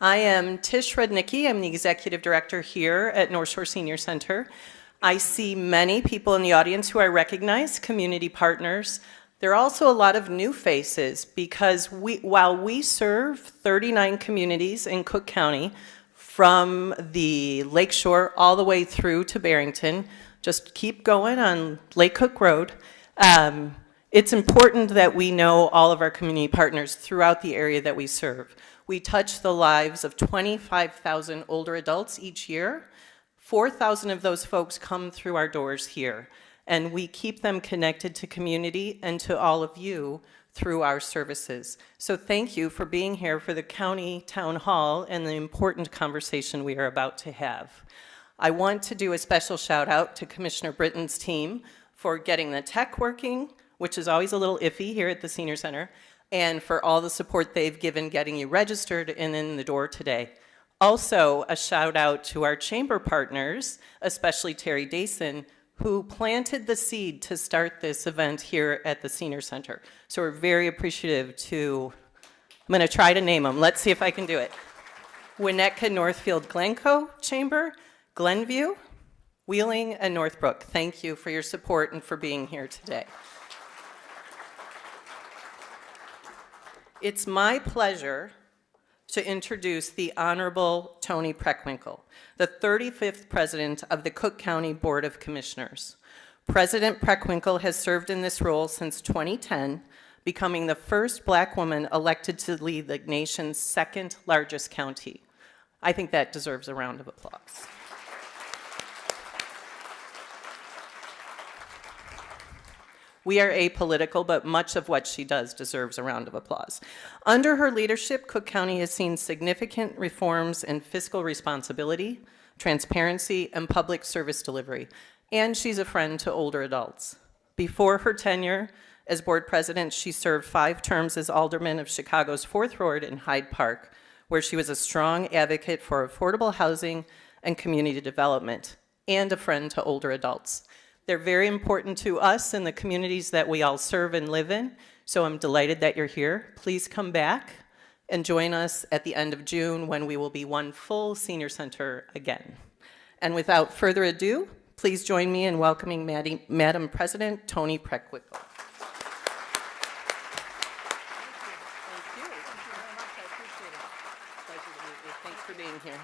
I am Tish Rudnicki. I'm the Executive Director here at North Shore Senior Center. I see many people in the audience who I recognize, community partners. There are also a lot of new faces because while we serve 39 communities in Cook County, from the Lakeshore all the way through to Barrington, just keep going on Lake Cook Road. It's important that we know all of our community partners throughout the area that we serve. We touch the lives of 25,000 older adults each year. 4,000 of those folks come through our doors here, and we keep them connected to community and to all of you through our services. So thank you for being here for the County Town Hall and the important conversation we are about to have. I want to do a special shout out to Commissioner Britton's team for getting the tech working, which is always a little iffy here at the Senior Center, and for all the support they've given getting you registered and in the door today. Also, a shout out to our chamber partners, especially Terry Dason, who planted the seed to start this event here at the Senior Center. So we're very appreciative to, I'm gonna try to name them. Let's see if I can do it. Winnetka Northfield Glencoe Chamber, Glenview, Wheeling, and Northbrook. Thank you for your support and for being here today. It's my pleasure to introduce the Honorable Tony Preckwinkle, the 35th President of the Cook County Board of Commissioners. President Preckwinkle has served in this role since 2010, becoming the first Black woman elected to lead the nation's second largest county. I think that deserves a round of applause. We are apolitical, but much of what she does deserves a round of applause. Under her leadership, Cook County has seen significant reforms in fiscal responsibility, transparency, and public service delivery, and she's a friend to older adults. Before her tenure as board president, she served 5 terms as alderman of Chicago's 4th Ward in Hyde Park, where she was a strong advocate for affordable housing and community development, and a friend to older adults. They're very important to us in the communities that we all serve and live in, so I'm delighted that you're here. Please come back and join us at the end of June when we will be one full senior center again. And without further ado, please join me in welcoming Madam President Tony Preckwinkle. Thank you. Thank you very much. I appreciate it. Pleasure to meet you. Thanks for being here.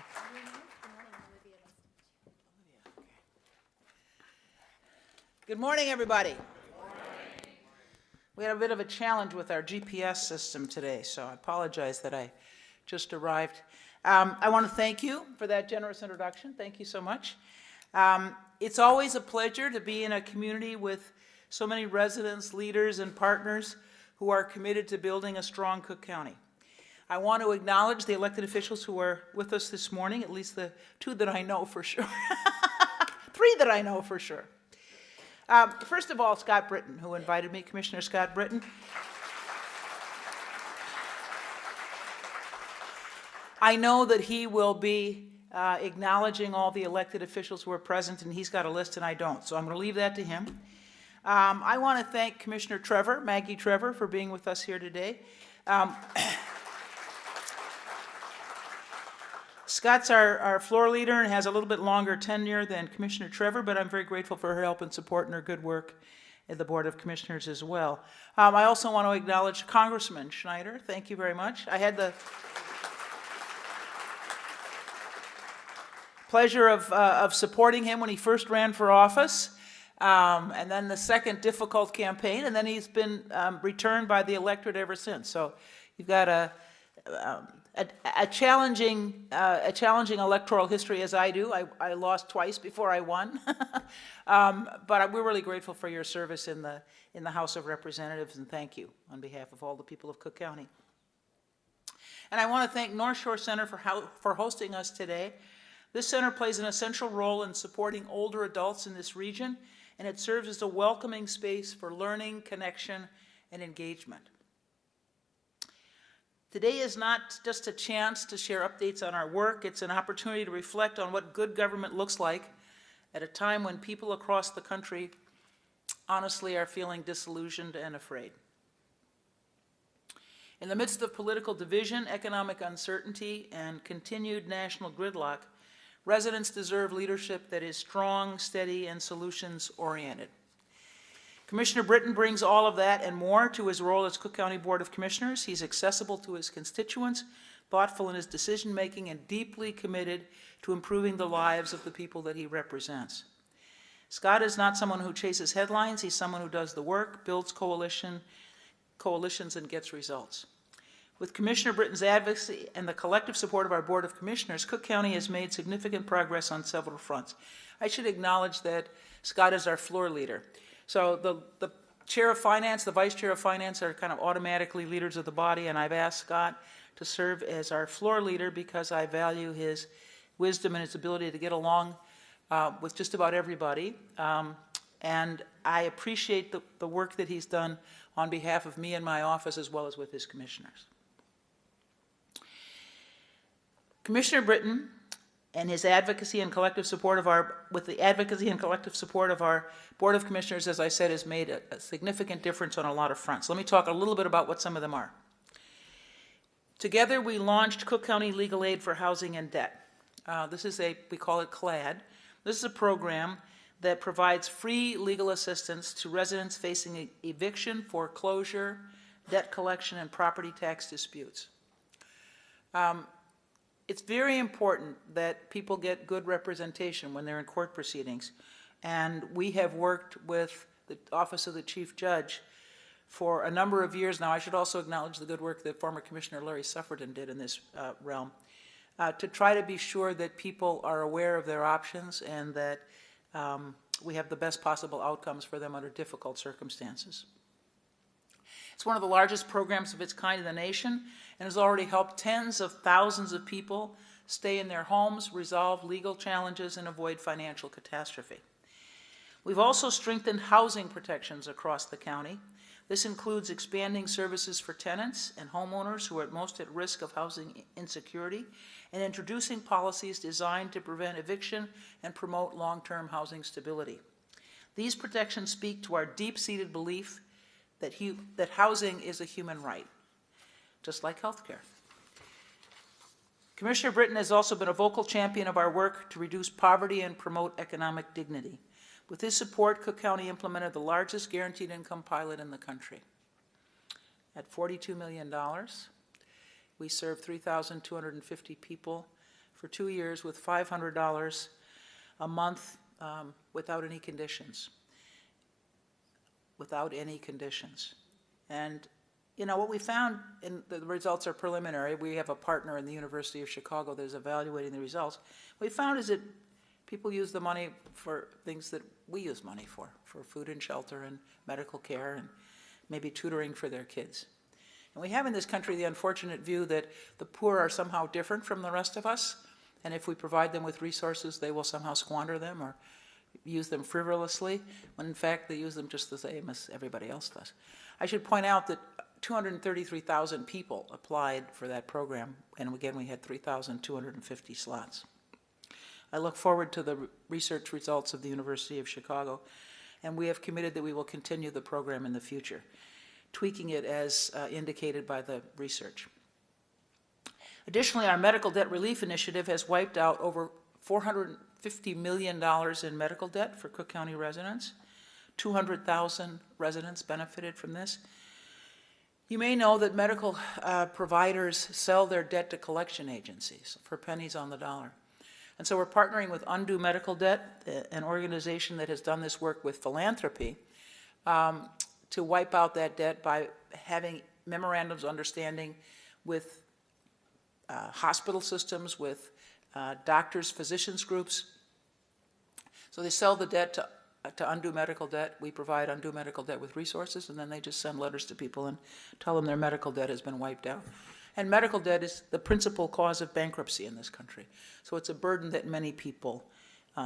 Good morning, everybody. Good morning. We had a bit of a challenge with our GPS system today, so I apologize that I just arrived. I want to thank you for that generous introduction. Thank you so much. It's always a pleasure to be in a community with so many residents, leaders, and partners who are committed to building a strong Cook County. I want to acknowledge the elected officials who are with us this morning, at least the 2 that I know for sure. 3 that I know for sure. First of all, Scott Britton, who invited me, Commissioner Scott Britton. I know that he will be acknowledging all the elected officials who are present, and he's got a list and I don't, so I'm going to leave that to him. I want to thank Commissioner Trevor, Maggie Trevor, for being with us here today. Scott's our floor leader and has a little bit longer tenure than Commissioner Trevor, but I'm very grateful for her help and support and her good work at the Board of Commissioners as well. I also want to acknowledge Congressman Schneider. Thank you very much. I had the pleasure of supporting him when he first ran for office, and then the second difficult campaign, and then he's been returned by the electorate ever since. So you've got a challenging electoral history as I do. I lost twice before I won, but we're really grateful for your service in the House of Representatives, and thank you on behalf of all the people of Cook County. And I want to thank North Shore Center for hosting us today. This center plays an essential role in supporting older adults in this region, and it serves as a welcoming space for learning, connection, and engagement. Today is not just a chance to share updates on our work, it's an opportunity to reflect on what good government looks like at a time when people across the country honestly are feeling disillusioned and afraid. In the midst of political division, economic uncertainty, and continued national gridlock, residents deserve leadership that is strong, steady, and solutions-oriented. Commissioner Britton brings all of that and more to his role as Cook County Board of Commissioners. He's accessible to his constituents, thoughtful in his decision-making, and deeply committed to improving the lives of the people that he represents. Scott is not someone who chases headlines. He's someone who does the work, builds coalitions, and gets results. With Commissioner Britton's advocacy and the collective support of our Board of Commissioners, Cook County has made significant progress on several fronts. I should acknowledge that Scott is our floor leader. So the chair of finance, the vice chair of finance are kind of automatically leaders of the body, and I've asked Scott to serve as our floor leader because I value his wisdom and his ability to get along with just about everybody. And I appreciate the work that he's done on behalf of me and my office as well as with his commissioners. Commissioner Britton and his advocacy and collective support of our Board of Commissioners, as I said, has made a significant difference on a lot of fronts. Let me talk a little bit about what some of them are. Together, we launched Cook County Legal Aid for Housing and Debt. We call it CLAD. This is a program that provides free legal assistance to residents facing eviction, foreclosure, debt collection, and property tax disputes. It's very important that people get good representation when they're in court proceedings, and we have worked with the Office of the Chief Judge for a number of years now. I should also acknowledge the good work that former Commissioner Larry Sufferton did in this realm to try to be sure that people are aware of their options and that we have the best possible outcomes for them under difficult circumstances. It's one of the largest programs of its kind in the nation and has already helped tens of thousands of people stay in their homes, resolve legal challenges, and avoid financial catastrophe. We've also strengthened housing protections across the county. This includes expanding services for tenants and homeowners who are most at risk of housing insecurity and introducing policies designed to prevent eviction and promote long-term housing stability. These protections speak to our deep-seated belief that housing is a human right, just like health care. Commissioner Britton has also been a vocal champion of our work to reduce poverty and promote economic dignity. With his support, Cook County implemented the largest guaranteed income pilot in the country. At $42 million, we served 3,250 people for 2 years with $500 a month without any conditions. And you know what we found, and the results are preliminary. We have a partner in the University of Chicago that is evaluating the results. What we found is that people use the money for things that we use money for food and shelter and medical care and maybe tutoring for their kids. And we have in this country the unfortunate view that the poor are somehow different from the rest of us, and if we provide them with resources, they will somehow squander them or use them frivolously, when in fact they use them just the same as everybody else does. I should point out that 233,000 people applied for that program, and again we had 3,250 slots. I look forward to the research results of the University of Chicago, and we have committed that we will continue the program in the future, tweaking it as indicated by the research. Additionally, our medical debt relief initiative has wiped out over $450 million in medical debt for Cook County residents. 200,000 residents benefited from this. You may know that medical providers sell their debt to collection agencies for pennies on the dollar. And so we're partnering with Undo Medical Debt, an organization that has done this work with philanthropy, to wipe out that debt by having memorandums of understanding with hospital systems, with doctors, physicians groups. So they sell the debt to Undo Medical Debt. We provide Undo Medical Debt with resources, and then they just send letters to people and tell them their medical debt has been wiped out. And medical debt is the principal cause of bankruptcy in this country. So it's a burden that many people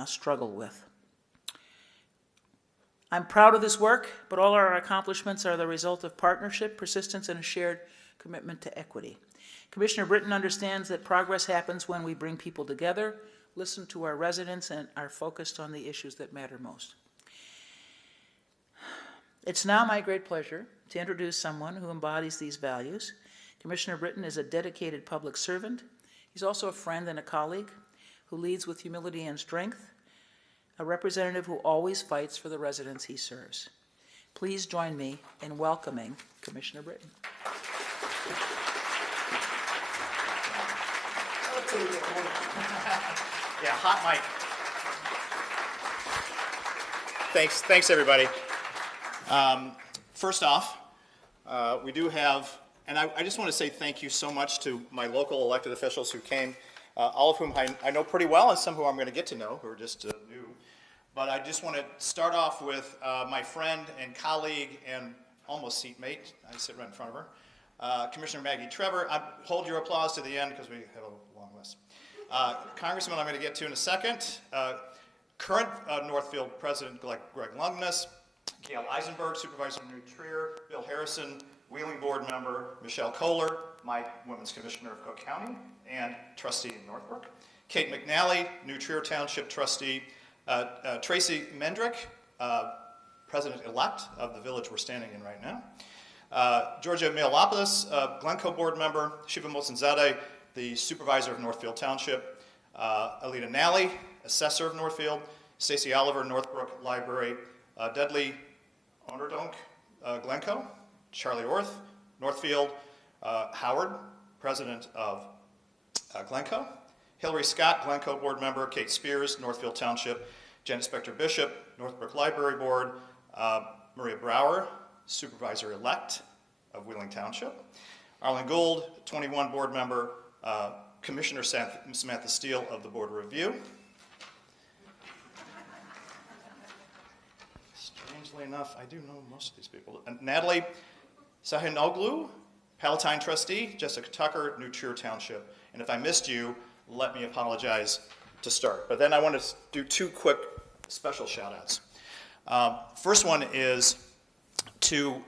struggle with. I'm proud of this work, but all our accomplishments are the result of partnership, persistence, and a shared commitment to equity. Commissioner Britton understands that progress happens when we bring people together, listen to our residents, and are focused on the issues that matter most. It's now my great pleasure to introduce someone who embodies these values. Commissioner Britton is a dedicated public servant. He's also a friend and a colleague who leads with humility and strength, a representative who always fights for the residents he serves. Please join me in welcoming Commissioner Britton. Yeah, hot mic. Thanks everybody. First off, we do have, and I just want to say thank you so much to my local elected officials who came, all of whom I know pretty well, and some who I'm going to get to know who are just new. But I just want to start off with my friend and colleague and almost seatmate, I sit right in front of her, Commissioner Maggie Trevor. Hold your applause to the end because we have a long list. Congressman I'm going to get to in a second. Current Northfield President Greg Lungmas, Gail Eisenberg, Supervisor New Trier, Bill Harrison, Wheeling Board Member Michelle Kohler, my Women's Commissioner of Cook County and Trustee in Northbrook, Kate McNally, New Trier Township Trustee, Tracy Mendrick, President-elect of the village we're standing in right now, Georgia Mealopoulos, Glencoe Board Member, Shiva Mosenzadeh, the Supervisor of Northfield Township, Alita Nally, Assessor of Northfield, Stacy Oliver, Northbrook Library, Dudley Onderdonk, Glencoe, Charlie Orth, Northfield, Howard, President of Glencoe, Hillary Scott, Glencoe Board Member, Kate Spears, Northfield Township, Janet Spector Bishop, Northbrook Library Board, Maria Brower, Supervisor-elect of Wheeling Township, Arlen Gould, 21 Board Member, Commissioner Samantha Steele of the Board of Review. Strangely enough, I do know most of these people. And Natalie Sahinoglu, Palatine Trustee, Jessica Tucker, New Trier Township. And if I missed you, let me apologize to start. But then I want to do two quick special shout outs. First one is to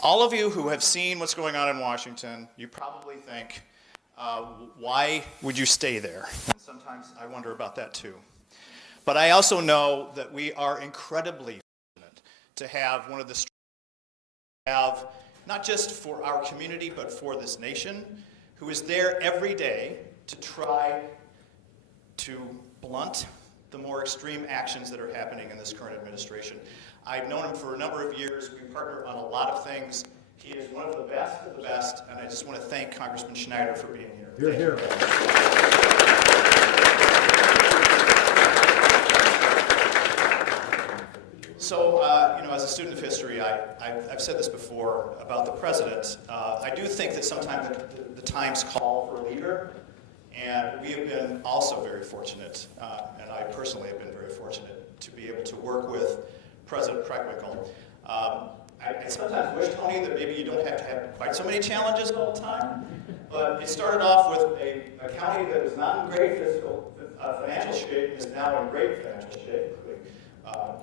all of you who have seen what's going on in Washington. You probably think, why would you stay there? And sometimes I wonder about that too. But I also know that we are incredibly fortunate to have one of the have not just for our community but for this nation, who is there every day to try to blunt the more extreme actions that are happening in this current administration. I've known him for a number of years. We partner on a lot of things. He is one of the best, and I just want to thank Congressman Schneider for being here. Here. So, as a student of history, I've said this before about the president. I do think that sometimes the times call for a leader, and we have been also very fortunate, and I personally have been very fortunate to be able to work with President Preckwinkle. I sometimes wish, Tony, that maybe you don't have to have quite so many challenges all the time, but it started off with a county that was not in great financial shape and is now in great financial shape,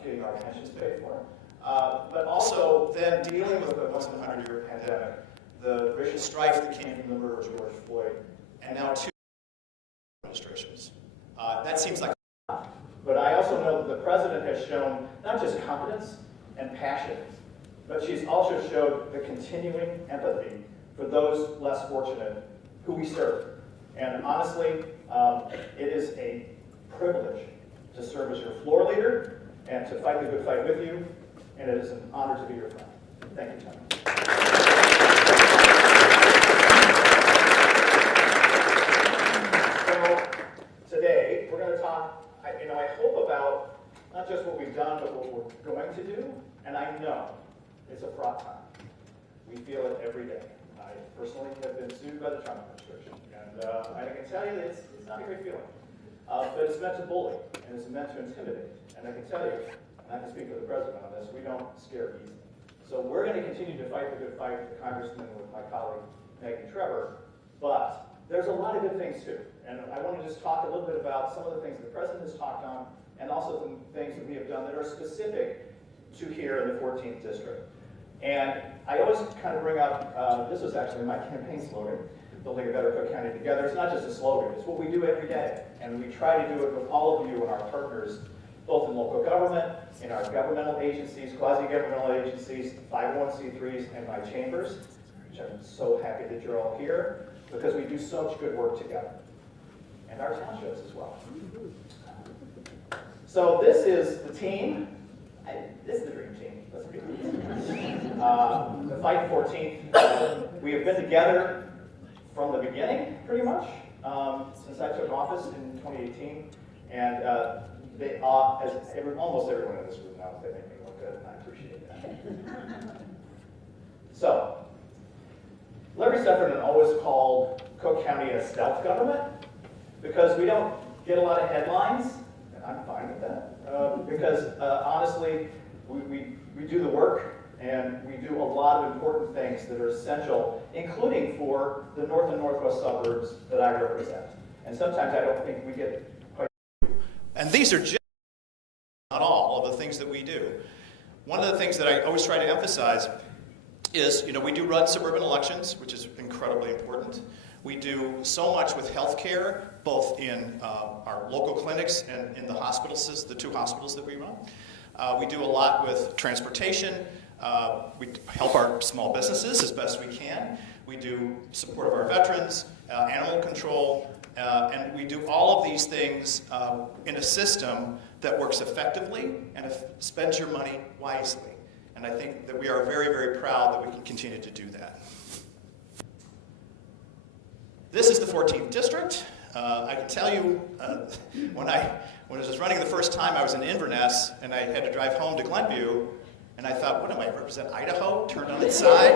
getting our pensions paid for. But also then dealing with a once-in-a-100-year pandemic, the racial strife that came from the murder of George Floyd, and now two administrations. That seems like a lot. But I also know that the president has shown not just competence and passion, but she's also showed the continuing empathy for those less fortunate who we serve. And honestly, it is a privilege to serve as your floor leader and to fight the good fight with you, and it is an honor to be your friend. Thank you, Tony. So today, we're going to talk, I hope about not just what we've done, but what we're going to do, and I know it's a fraught time. We feel it every day. I personally have been sued by the Trump administration, and I can tell you that it's not a great feeling. But it's meant to bully, and it's meant to intimidate. And I can tell you, and I can speak for the president on this, we don't scare easy. So we're going to continue to fight the good fight with the congressman and with my colleague, Maggie Trevor, but there's a lot of good things too. And I want to just talk a little bit about some of the things the president has talked on, and also some things that we have done that are specific to here in the 14th district. And I always kind of bring up, this was actually my campaign slogan, building a better Cook County together. It's not just a slogan, it's what we do every day. And we try to do it with all of you and our partners, both in local government, in our governmental agencies, quasi-governmental agencies, 501c3s, and my chambers. which I'm so happy that you're all here, because we do so much good work together. And our townships as well. So this is the team. This is the dream team. Let's be honest. The Fight 14th. We have been together from the beginning, pretty much, since I took office in 2018. And almost everyone in this room knows they make me look good, and I appreciate that. So, Larry Stefford always called Cook County a stealth government because we don't get a lot of headlines, and I'm fine with that, because honestly, we do the work, and we do a lot of important things that are essential, including for the north and northwest suburbs that I represent. And sometimes I don't think we get quite. And these are just not all of the things that we do. One of the things that I always try to emphasize is, we do run suburban elections, which is incredibly important. We do so much with healthcare, both in our local clinics and in the hospitals, the 2 hospitals that we run. We do a lot with transportation. We help our small businesses as best we can. We do support of our veterans, animal control, and we do all of these things in a system that works effectively and spends your money wisely. And I think that we are very, very proud that we can continue to do that. This is the 14th district. I can tell you, when I was running the first time, I was in Inverness, and I had to drive home to Glenview, and I thought, what am I, represent Idaho, turned on its side?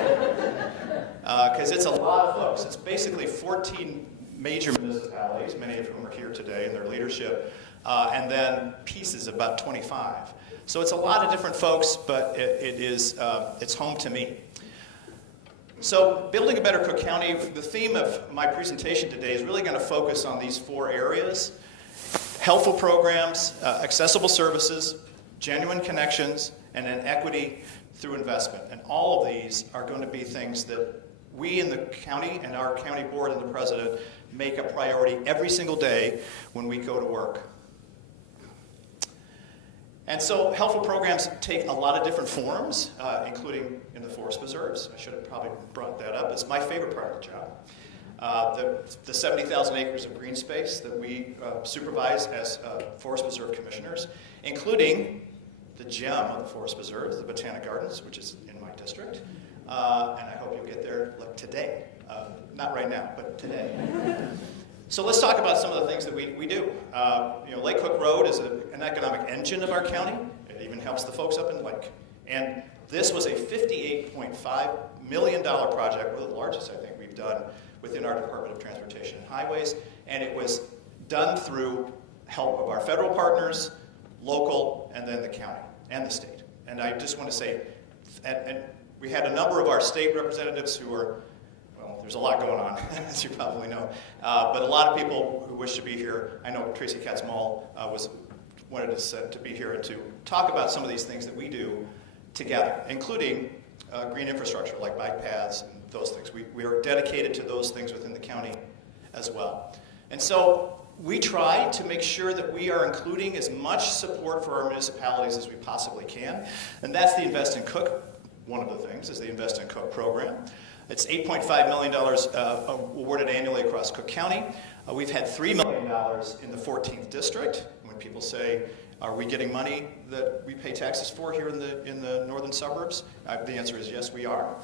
Because it's a lot of folks. It's basically 14 major municipalities, many of whom are here today in their leadership, and then pieces, about 25. So it's a lot of different folks, but it's home to me. So building a better Cook County, the theme of my presentation today is really going to focus on these 4 areas: helpful programs, accessible services, genuine connections, and then equity through investment. And all of these are going to be things that we in the county and our county board and the president make a priority every single day when we go to work. And so helpful programs take a lot of different forms, including in the forest preserves. I should have probably brought that up. It's my favorite part of the job. The 70,000 acres of green space that we supervise as forest preserve commissioners, including the gem of the forest preserves, the Botanic Gardens, which is in my district. And I hope you'll get there like today. Not right now, but today. So let's talk about some of the things that we do. Lake Hook Road is an economic engine of our county. It even helps the folks up in Lake. And this was a $58.5 million project, one of the largest I think we've done within our Department of Transportation and Highways. And it was done through help of our federal partners, local, and then the county and the state. And I just want to say, and we had a number of our state representatives who are, well, there's a lot going on, as you probably know, but a lot of people who wish to be here. I know Tracy Katz-Moll wanted to be here and to talk about some of these things that we do together, including green infrastructure like bike paths and those things. We are dedicated to those things within the county as well. And so we try to make sure that we are including as much support for our municipalities as we possibly can. And that's the Invest in Cook. One of the things is the Invest in Cook program. It's $8.5 million awarded annually across Cook County. We've had $3 million in the 14th district. When people say, are we getting money that we pay taxes for here in the northern suburbs? The answer is yes, we are.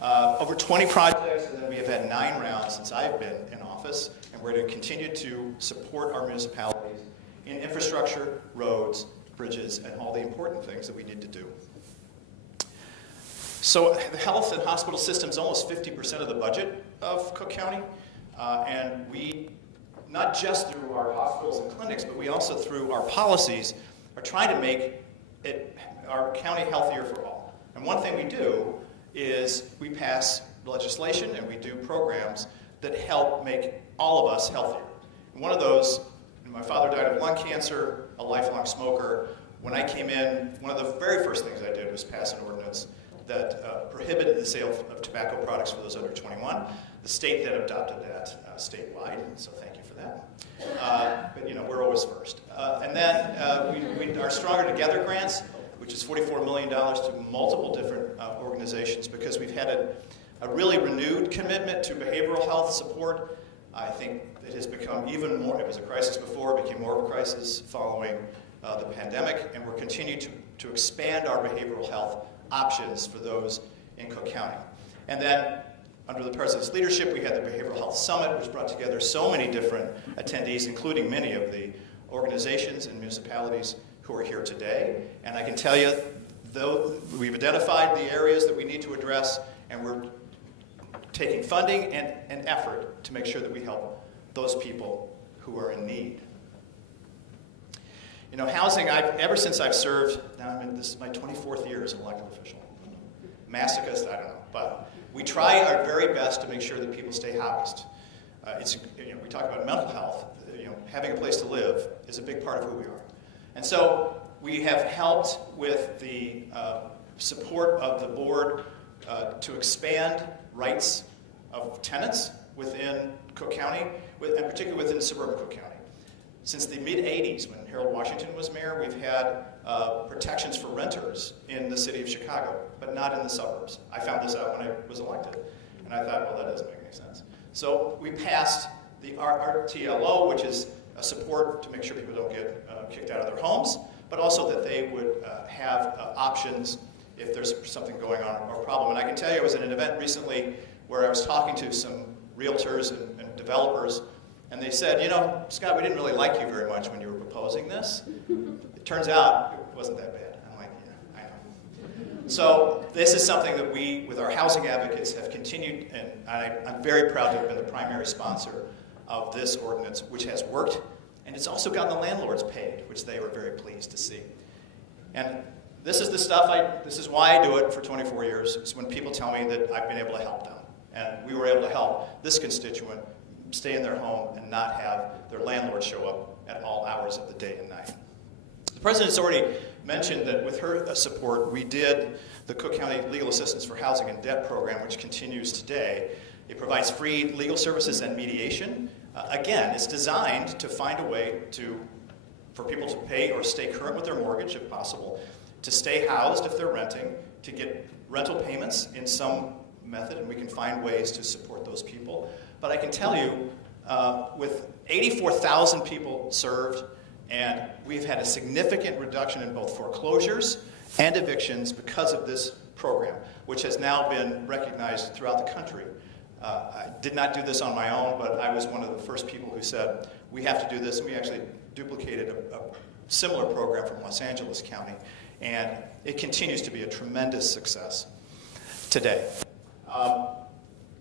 Over 20 projects, and then we have had 9 rounds since I've been in office, and we're going to continue to support our municipalities in infrastructure, roads, bridges, and all the important things that we need to do. So the health and hospital system is almost 50% of the budget of Cook County, and we, not just through our hospitals and clinics, but we also through our policies are trying to make our county healthier for all. And one thing we do is we pass legislation and we do programs that help make all of us healthier. And one of those, my father died of lung cancer, a lifelong smoker. When I came in, one of the very first things I did was pass an ordinance that prohibited the sale of tobacco products for those under 21. The state then adopted that statewide, so thank you for that. But we're always first. And then our Stronger Together grants, which is $44 million to multiple different organizations, because we've had a really renewed commitment to behavioral health support. I think it has become even more, it was a crisis before, it became more of a crisis following the pandemic, and we're continuing to expand our behavioral health options for those in Cook County. And then, under the President's leadership, we had the Behavioral Health Summit, which brought together so many different attendees, including many of the organizations and municipalities who are here today. And I can tell you, though we've identified the areas that we need to address, and we're taking funding and effort to make sure that we help those people who are in need. You know, housing, ever since I've served, now this is my 24th year as an elected official. Masochist, I don't know, but we try our very best to make sure that people stay housed. We talk about mental health. Having a place to live is a big part of who we are. And so we have helped with the support of the board to expand rights of tenants within Cook County, and particularly within suburban Cook County. Since the mid-'80s, when Harold Washington was mayor, we've had protections for renters in the city of Chicago, but not in the suburbs. I found this out when I was elected, and I thought, well, that doesn't make any sense. So we passed the RTLO, which is a support to make sure people don't get kicked out of their homes, but also that they would have options if there's something going on or a problem. And I can tell you, I was at an event recently where I was talking to some realtors and developers, and they said, you know, Scott, we didn't really like you very much when you were proposing this. It turns out it wasn't that bad. I'm like, yeah, I know. So this is something that we, with our housing advocates, have continued, and I'm very proud to have been the primary sponsor of this ordinance, which has worked, and it's also gotten the landlords paid, which they were very pleased to see. And this is the stuff, this is why I do it for 24 years, is when people tell me that I've been able to help them. And we were able to help this constituent stay in their home and not have their landlord show up at all hours of the day and night. The President's already mentioned that with her support, we did the Cook County Legal Assistance for Housing and Debt Program, which continues today. It provides free legal services and mediation. Again, it's designed to find a way for people to pay or stay current with their mortgage, if possible, to stay housed if they're renting, to get rental payments in some method, and we can find ways to support those people. But I can tell you, with 84,000 people served, and we've had a significant reduction in both foreclosures and evictions because of this program, which has now been recognized throughout the country. I did not do this on my own, but I was one of the first people who said, we have to do this, and we actually duplicated a similar program from Los Angeles County, and it continues to be a tremendous success today.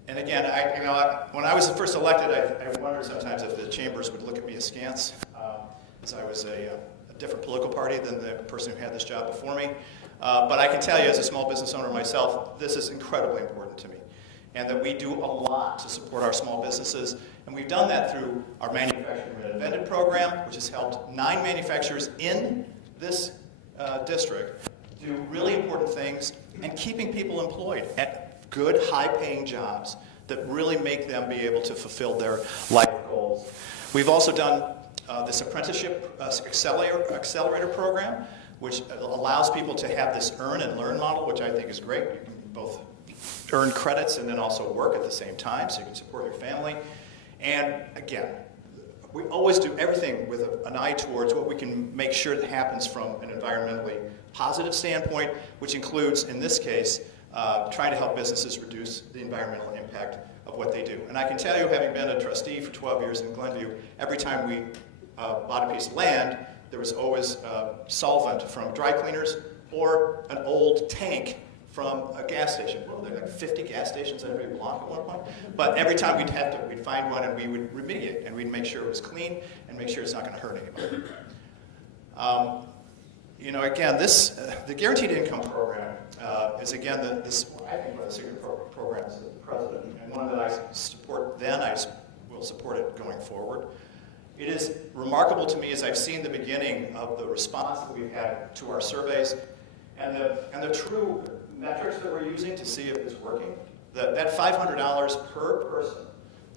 And again, when I was first elected, I wondered sometimes if the chambers would look at me askance, as I was a different political party than the person who had this job before me. But I can tell you, as a small business owner myself, this is incredibly important to me, and that we do a lot to support our small businesses. And we've done that through our Manufacturing Reinvented program, which has helped 9 manufacturers in this district do really important things and keeping people employed at good, high-paying jobs that really make them be able to fulfill their life goals. We've also done this apprenticeship accelerator program, which allows people to have this earn and learn model, which I think is great. You can both earn credits and then also work at the same time, so you can support your family. And again, we always do everything with an eye towards what we can make sure that happens from an environmentally positive standpoint, which includes, in this case, trying to help businesses reduce the environmental impact of what they do. And I can tell you, having been a trustee for 12 years in Glenview, every time we bought a piece of land, there was always solvent from dry cleaners or an old tank from a gas station. What were there, like 50 gas stations in every block at one point? But every time we'd find one and we would remediate, and we'd make sure it was clean and make sure it's not going to hurt anybody. Again, the Guaranteed Income Program is, again, I think, one of the signature programs of the President, and one that I support then, I will support it going forward. It is remarkable to me as I've seen the beginning of the response that we've had to our surveys and the true metrics that we're using to see if it's working. That $500 per person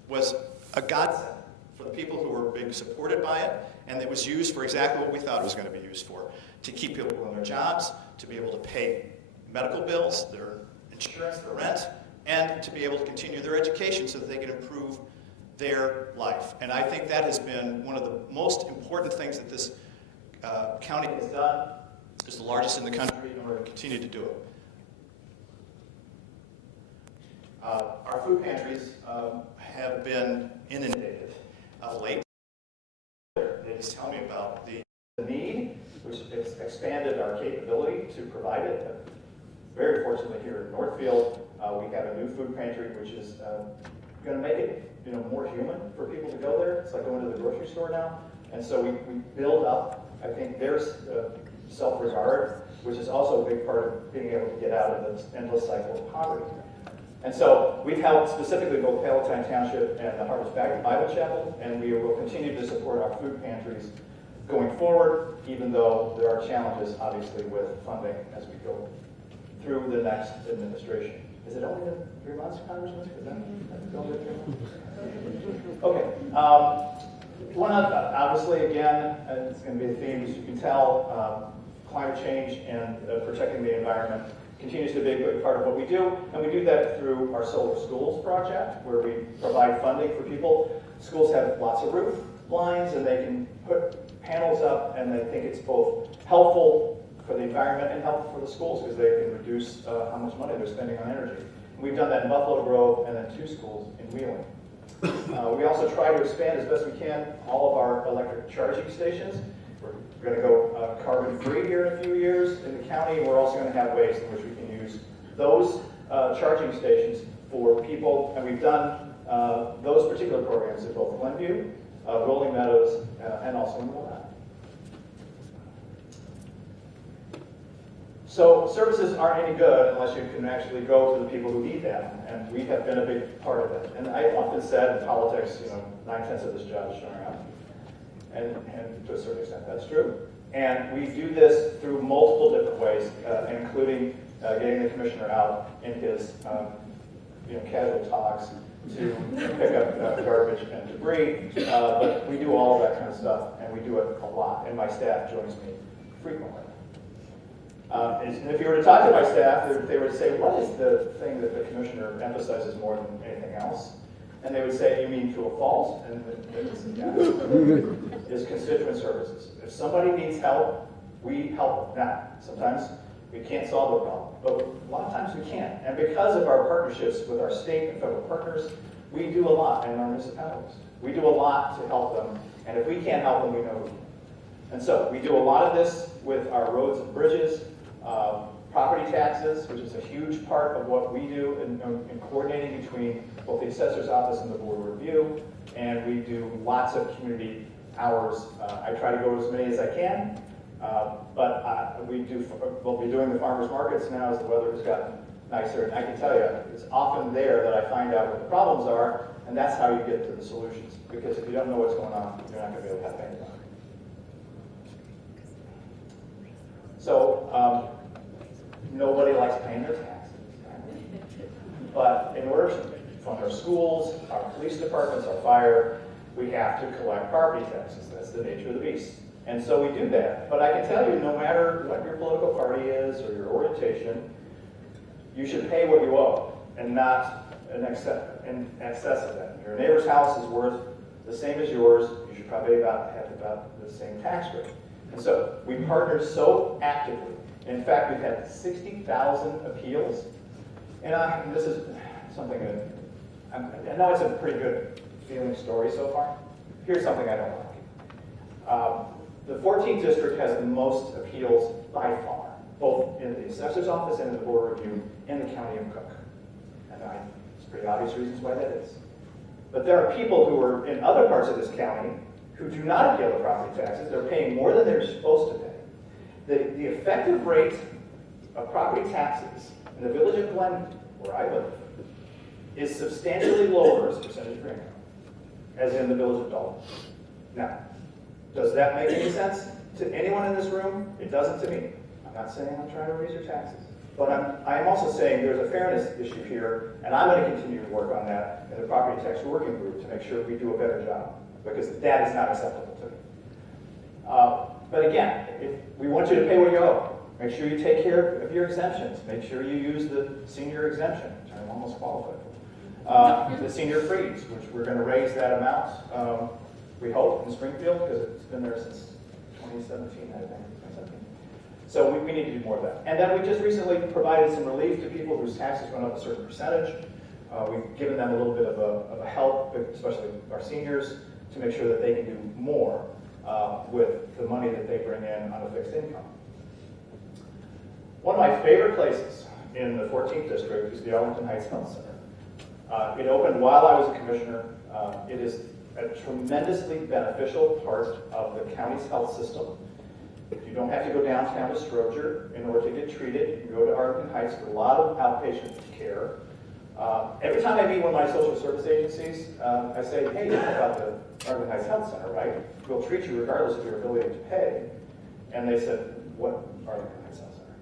was a godsend for the people who were being supported by it, and it was used for exactly what we thought it was going to be used for, to keep people in their jobs, to be able to pay medical bills, their insurance, their rent, and to be able to continue their education so that they can improve their life. And I think that has been one of the most important things that this county has done. It's the largest in the country, and we're going to continue to do it. Our food pantries have been inundated of late. They just tell me about the need, which has expanded our capability to provide it. Very fortunately here in Northfield, we have a new food pantry, which is going to make it more human for people to go there. It's like going to the grocery store now. And so we build up, I think, their self-regard, which is also a big part of being able to get out of this endless cycle of poverty. And so we've helped specifically both Palatine Township and the Harvest Bible Chapel, and we will continue to support our food pantries going forward, even though there are challenges, obviously, with funding as we go through the next administration. Is it only been 3 months, Congressman? Is that only 3 months? Okay. Obviously, again, it's going to be a theme, as you can tell, climate change and protecting the environment continues to be a big part of what we do, and we do that through our Solar Schools project, where we provide funding for people. Schools have lots of roof lines, and they can put panels up, and they think it's both helpful for the environment and helpful for the schools because they can reduce how much money they're spending on energy. And we've done that in Buffalo Grove and then 2 schools in Wheeling. We also try to expand as best we can all of our electric charging stations. We're going to go carbon-free here in a few years in the county. We're also going to have ways in which we can use those charging stations for people, and we've done those particular programs in both Glenview, Rolling Meadows, and also in Wilmette. So services aren't any good unless you can actually go to the people who need them, and we have been a big part of it. And I've often said in politics, 9/10 of this job is showing up. And to a certain extent, that's true. And we do this through multiple different ways, including getting the commissioner out in his casual talks to pick up garbage and debris. But we do all of that kind of stuff, and we do it a lot. And my staff joins me frequently. And if you were to talk to my staff, they would say, what is the thing that the commissioner emphasizes more than anything else? And they would say, you mean true or false? And is constituent services. If somebody needs help, we help them. Now, sometimes we can't solve the problem, but a lot of times we can. And because of our partnerships with our state and federal partners, we do a lot in our municipalities. We do a lot to help them, and if we can't help them, we know we can. And so we do a lot of this with our roads and bridges, property taxes, which is a huge part of what we do in coordinating between both the assessor's office and the board of review, and we do lots of community hours. I try to go to as many as I can, but we'll be doing the farmers markets now as the weather has gotten nicer, and I can tell you, it's often there that I find out what the problems are, and that's how you get to the solutions, because if you don't know what's going on, you're not going to be able to help anyone. So, nobody likes paying their taxes. But in order to fund our schools, our police departments, our fire, we have to collect property taxes. That's the nature of the beast. And so we do that. But I can tell you, no matter what your political party is or your orientation, you should pay what you owe and not in excess of that. Your neighbor's house is worth the same as yours. You should probably have about the same tax rate. And so we partner so actively. In fact, we've had 60,000 appeals. And this is something that, I know it's a pretty good feeling story so far. Here's something I don't like. The 14th district has the most appeals by far, both in the assessor's office and in the board of review in the county of Cook. And it's pretty obvious reasons why that is. But there are people who are in other parts of this county who do not appeal the property taxes. They're paying more than they're supposed to pay. The effective rate of property taxes in the village of Glen, where I live, is substantially lower as a percentage of income, as in the village of Dalton. Now, does that make any sense to anyone in this room? It doesn't to me. I'm not saying I'm trying to raise your taxes. But I'm also saying there's a fairness issue here, and I'm going to continue to work on that in the property tax working group to make sure we do a better job, because that is not acceptable to me. But again, if we want you to pay what you owe. Make sure you take care of your exemptions. Make sure you use the senior exemption. I'm almost qualified for. The senior freeze, which we're going to raise that amount, we hope, in Springfield, because it's been there since 2017, I think. 2017. So we need to do more of that. And then we just recently provided some relief to people whose taxes went up a certain percentage. We've given them a little bit of a help, especially our seniors, to make sure that they can do more with the money that they bring in on a fixed income. One of my favorite places in the 14th District is the Arlington Heights Health Center. It opened while I was a commissioner. It is a tremendously beneficial part of the county's health system. You don't have to go downtown to Stroger in order to get treated. You can go to Arlington Heights for a lot of outpatient care. Every time I meet one of my social service agencies, I say, hey, you know about the Arlington Heights Health Center, right? We'll treat you regardless of your ability to pay. And they said, what Arlington Heights Health Center?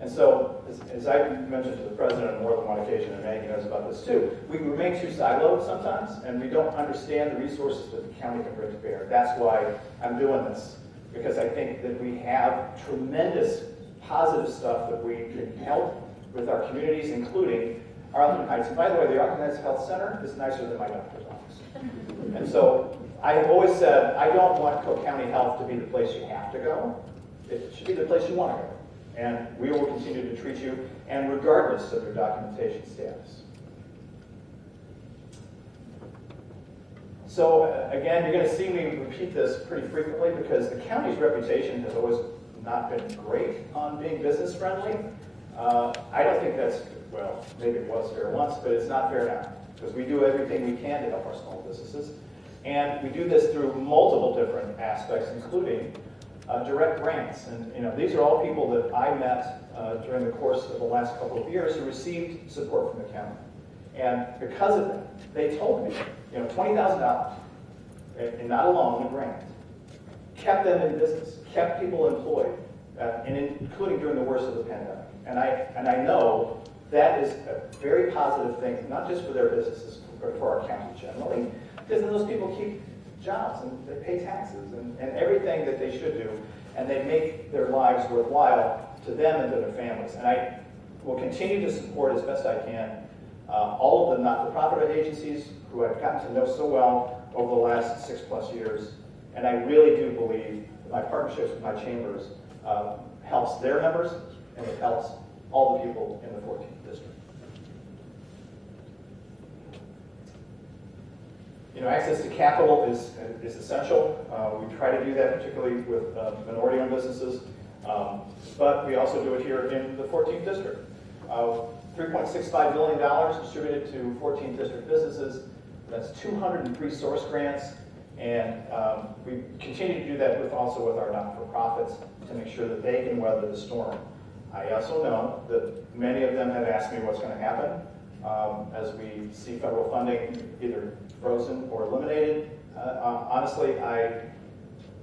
And so, as I mentioned to the president on more than one occasion, and Maggie knows about this too, we remain too siloed sometimes, and we don't understand the resources that the county can bring to bear. That's why I'm doing this, because I think that we have tremendous positive stuff that we can help with our communities, including Arlington Heights. And by the way, the Arlington Heights Health Center is nicer than my doctor's office. And so I have always said, I don't want Cook County Health to be the place you have to go. It should be the place you want to go. And we will continue to treat you, and regardless of your documentation status. So again, you're going to see me repeat this pretty frequently because the county's reputation has always not been great on being business friendly. I don't think that's, well, maybe it was fair once, but it's not fair now because we do everything we can to help our small businesses. And we do this through multiple different aspects, including direct grants. And these are all people that I met during the course of the last couple of years who received support from the county. And because of that, they told me, $20,000, and not a loan, a grant, kept them in business, kept people employed, and including during the worst of the pandemic. And I know that is a very positive thing, not just for their businesses, but for our county generally, because then those people keep jobs and they pay taxes and everything that they should do, and they make their lives worthwhile to them and to their families. And I will continue to support as best I can all of the not-for-profit agencies who I've gotten to know so well over the last 6+ years. And I really do believe that my partnerships with my chambers helps their members, and it helps all the people in the 14th District. Access to capital is essential. We try to do that particularly with minority-owned businesses, but we also do it here in the 14th District. $3.65 billion distributed to 14th District businesses. That's 203 source grants, and we continue to do that also with our not-for-profits to make sure that they can weather the storm. I also know that many of them have asked me what's going to happen as we see federal funding either frozen or eliminated. Honestly, I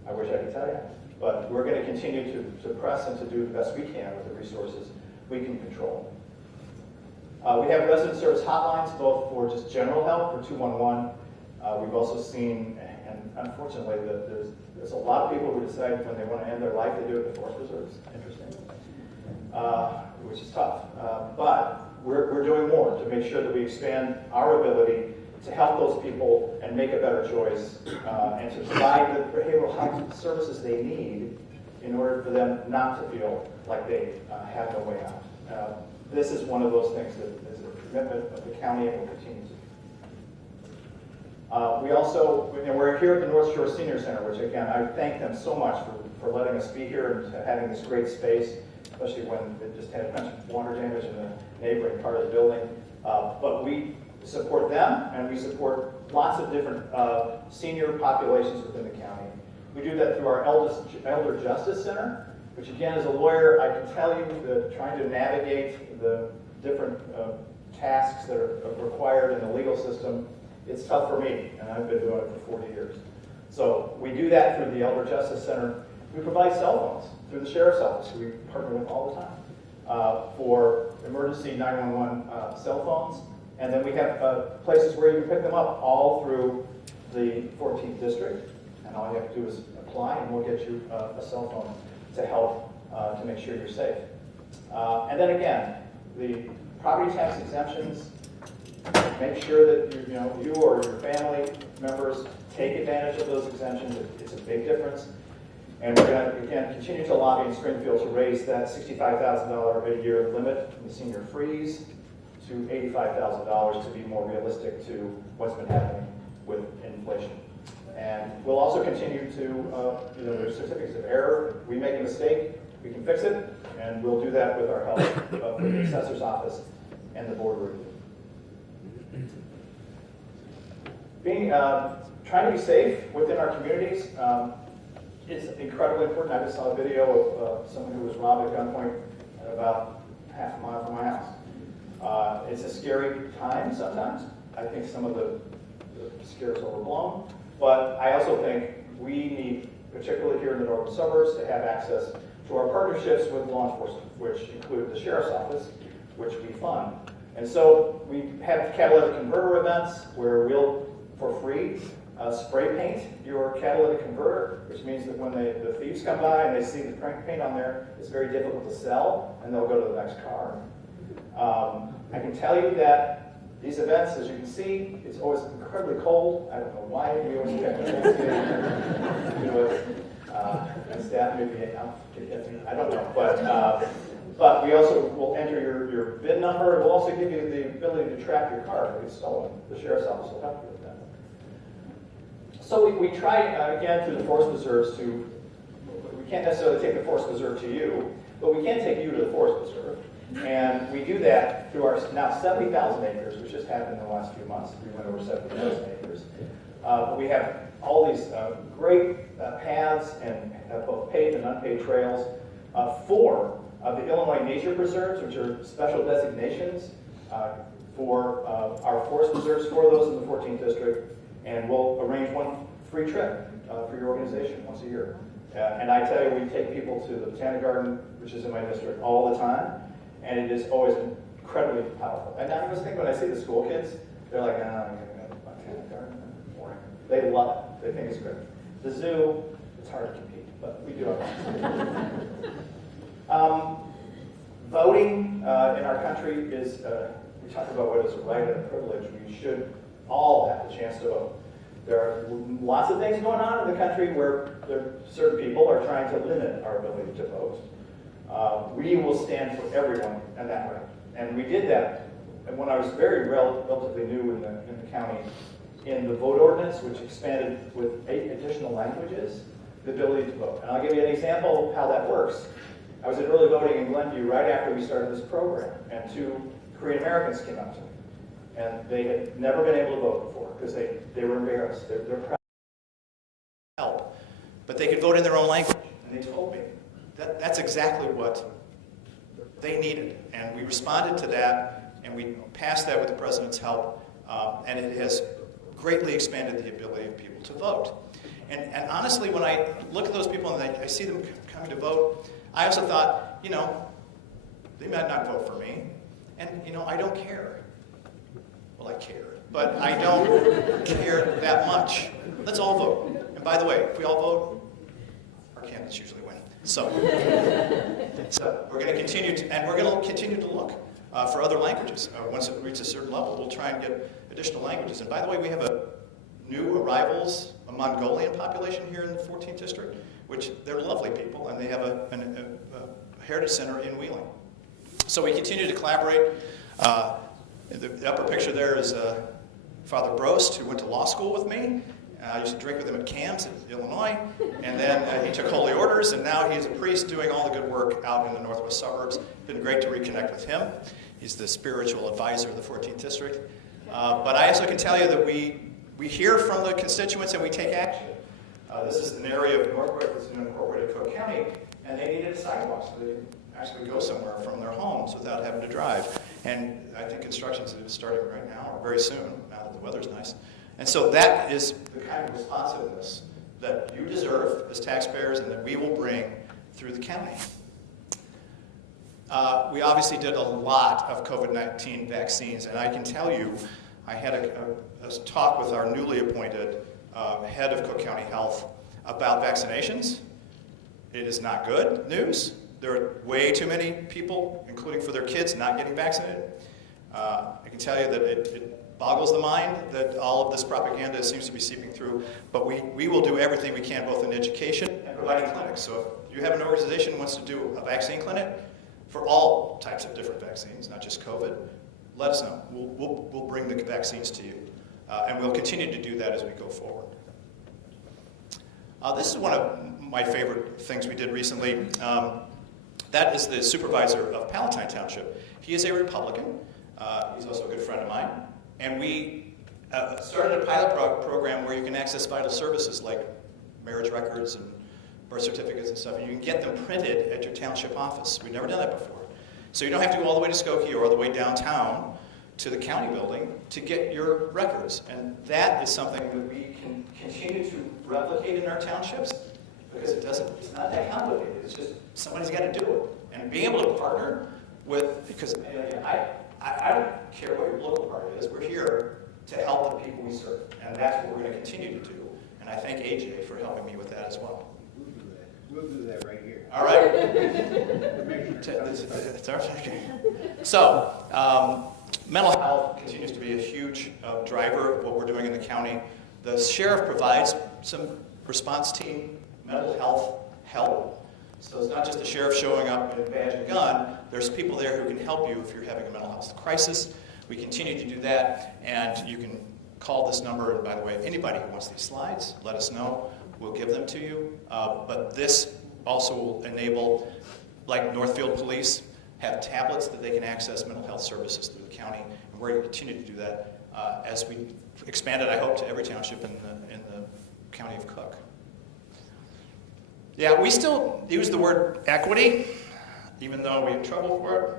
wish I could tell you, but we're going to continue to press and to do the best we can with the resources we can control. We have resident service hotlines, both for just general help for 211. We've also seen, and unfortunately, there's a lot of people who decide when they want to end their life, they do it with force reserves. Interesting. Which is tough. But we're doing more to make sure that we expand our ability to help those people and make a better choice and to provide the behavioral health services they need in order for them not to feel like they have no way out. This is one of those things that is a commitment of the county and will continue to. We also, we're here at the North Shore Senior Center, which again, I thank them so much for letting us be here and having this great space, especially when it just had a bunch of water damage in the neighboring part of the building. But we support them, and we support lots of different senior populations within the county. We do that through our Elder Justice Center, which again, as a lawyer, I can tell you that trying to navigate the different tasks that are required in the legal system, it's tough for me, and I've been doing it for 40 years. So we do that through the Elder Justice Center. We provide cell phones through the Sheriff's Office, who we partner with all the time, for emergency 911 cell phones. And then we have places where you can pick them up all through the 14th District. And all you have to do is apply, and we'll get you a cell phone to help to make sure you're safe. And then again, the property tax exemptions make sure that you or your family members take advantage of those exemptions. It's a big difference. And we're going to, again, continue to lobby in Springfield to raise that $65,000 a year limit from the senior freeze to $85,000 to be more realistic to what's been happening with inflation. And we'll also continue to, there's certificates of error. We make a mistake, we can fix it, and we'll do that with our help of the assessor's office and the board review. Trying to be safe within our communities is incredibly important. I just saw a video of someone who was robbed at gunpoint at about half a mile from my house. It's a scary time sometimes. I think some of the scare is overblown, but I also think we need, particularly here in the northern suburbs, to have access to our partnerships with law enforcement, which include the sheriff's office, which we fund. And so we have catalytic converter events where we'll, for free, spray paint your catalytic converter, which means that when the thieves come by and they see the paint on there, it's very difficult to sell, and they'll go to the next car. I can tell you that these events, as you can see, it's always incredibly cold. I don't know why we always pick to do it. And staff maybe, I don't know, but we also will enter your VIN number, and we'll also give you the ability to track your car if it's stolen. The sheriff's office will help you with that. So we try, again, through the forest preserves we can't necessarily take the forest preserve to you, but we can take you to the forest preserve. And we do that through our now 70,000 acres, which just happened in the last few months. We went over 70,000 acres. We have all these great paths and both paved and unpaved trails. 4 of the Illinois nature preserves, which are special designations for our forest preserves, 4 of those in the 14th district. And we'll arrange one free trip for your organization once a year. And I tell you, we take people to the Botanic Garden, which is in my district, all the time. And it is always incredibly powerful. And I always think when I see the school kids, they're like, I'm going to go to the Botanic Garden in the morning. They love it. They think it's great. The zoo, it's hard to compete, but we do have voting in our country is, we talk about what is a right and a privilege. We should all have the chance to vote. There are lots of things going on in the country where certain people are trying to limit our ability to vote. We will stand for everyone in that right. And we did that when I was very relatively new in the county in the vote ordinance, which expanded with 8 additional languages, the ability to vote. And I'll give you an example of how that works. I was at early voting in Glenview right after we started this program, and 2 Korean Americans came up to me. And they had never been able to vote before because they were embarrassed. They're proud of help. But they could vote in their own language. And they told me that's exactly what they needed. And we responded to that, and we passed that with the President's help. And it has greatly expanded the ability of people to vote. And honestly, when I look at those people and I see them coming to vote, I also thought, they might not vote for me. And, I don't care. Well, I care, but I don't care that much. Let's all vote. And by the way, if we all vote, our candidates usually win. So we're going to continue to look for other languages. Once it reaches a certain level, we'll try and get additional languages. And by the way, we have new arrivals, a Mongolian population here in the 14th district, which they're lovely people, and they have a heritage center in Wheeling. So we continue to collaborate. The upper picture there is Father Brost, who went to law school with me. I used to drink with him at camps in Illinois, and then he took holy orders, and now he's a priest doing all the good work out in the northwest suburbs. It's been great to reconnect with him. He's the spiritual advisor of the 14th district. But I also can tell you that we hear from the constituents and we take action. This is an area of Northbrook that's in incorporated Cook County, and they needed sidewalks so they could actually go somewhere from their homes without having to drive. And I think construction is starting right now, or very soon, now that the weather's nice. And so that is the kind of responsiveness that you deserve as taxpayers and that we will bring through the county. We obviously did a lot of COVID-19 vaccines, and I can tell you, I had a talk with our newly appointed head of Cook County Health about vaccinations. It is not good news. There are way too many people, including for their kids, not getting vaccinated. I can tell you that boggles the mind that all of this propaganda seems to be seeping through, but we will do everything we can, both in education and providing clinics. So if you have an organization that wants to do a vaccine clinic for all types of different vaccines, not just COVID, let us know. We'll bring the vaccines to you. And we'll continue to do that as we go forward. This is one of my favorite things we did recently. That is the supervisor of Palatine Township. He is a Republican. He's also a good friend of mine. And we started a pilot program where you can access vital services like marriage records and birth certificates and stuff. And you can get them printed at your township office. We've never done that before. So you don't have to go all the way to Skokie or all the way downtown to the county building to get your records. And that is something that we can continue to replicate in our townships because it's not that complicated. It's just somebody's got to do it. And being able to partner with, because I don't care what your local party is, we're here to help the people we serve. And that's what we're going to continue to do. And I thank AJ for helping me with that as well. We'll do that right here. All right. It's our So, mental health continues to be a huge driver of what we're doing in the county. The sheriff provides some response team mental health help. So it's not just the sheriff showing up with a badge and gun. There's people there who can help you if you're having a mental health crisis. We continue to do that, and you can call this number. And by the way, anybody who wants these slides, let us know. We'll give them to you. But this also will enable, like Northfield Police, have tablets that they can access mental health services through the county. And we're going to continue to do that as we expand it, I hope, to every township in the county of Cook. Yeah, we still use the word equity, even though we have trouble for it.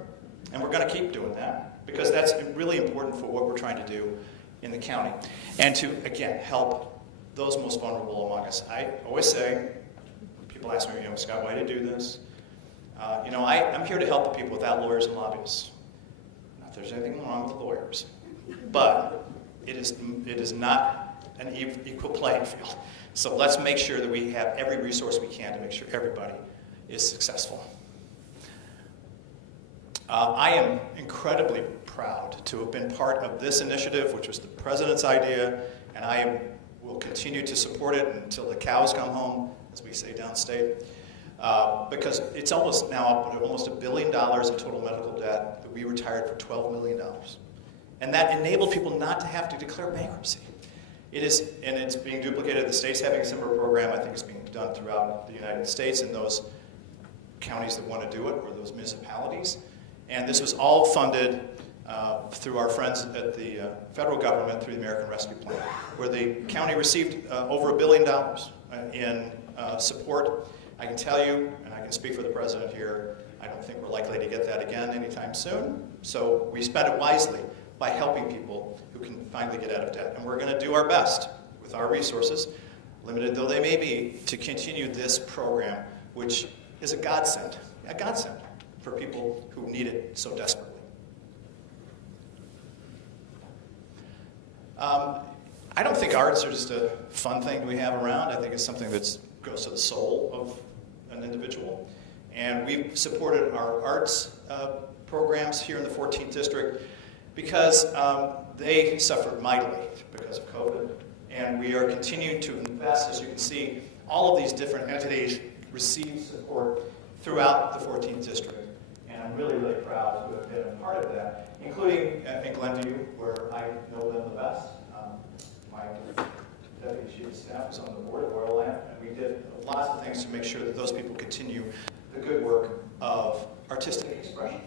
And we're going to keep doing that because that's really important for what we're trying to do in the county. And to, again, help those most vulnerable among us. I always say, people ask me, Scott, why do you do this? I'm here to help the people without lawyers and lobbyists. Not that there's anything wrong with the lawyers, but it is not an equal playing field. So let's make sure that we have every resource we can to make sure everybody is successful. I am incredibly proud to have been part of this initiative, which was the president's idea, and I will continue to support it until the cows come home, as we say downstate, because it's almost now up to almost $1 billion in total medical debt that we retired for $12 million. And that enabled people not to have to declare bankruptcy. It is, and it's being duplicated. The state's having a similar program. I think it's being done throughout the United States in those counties that want to do it, or those municipalities. And this was all funded through our friends at the federal government through the American Rescue Plan, where the county received over $1 billion in support. I can tell you, and I can speak for the president here, I don't think we're likely to get that again anytime soon. So we spent it wisely by helping people who can finally get out of debt. And we're going to do our best with our resources, limited though they may be, to continue this program, which is a godsend for people who need it so desperately. I don't think arts are just a fun thing we have around. I think it's something that goes to the soul of an individual. And we've supported our arts programs here in the 14th District because they suffered mightily because of COVID. And we are continuing to invest. As you can see, all of these different entities receive support throughout the 14th District. And I'm really, really proud to have been a part of that, including in Glenview, where I know them the best. My deputy chief of staff was on the board at Royal Land, and we did lots of things to make sure that those people continue the good work of artistic expression.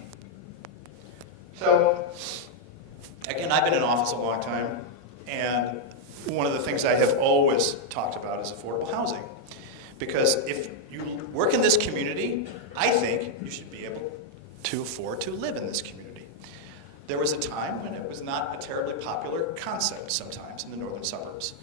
So, again, I've been in office a long time, and one of the things I have always talked about is affordable housing. Because if you work in this community, I think you should be able to afford to live in this community. There was a time when it was not a terribly popular concept sometimes in the northern suburbs.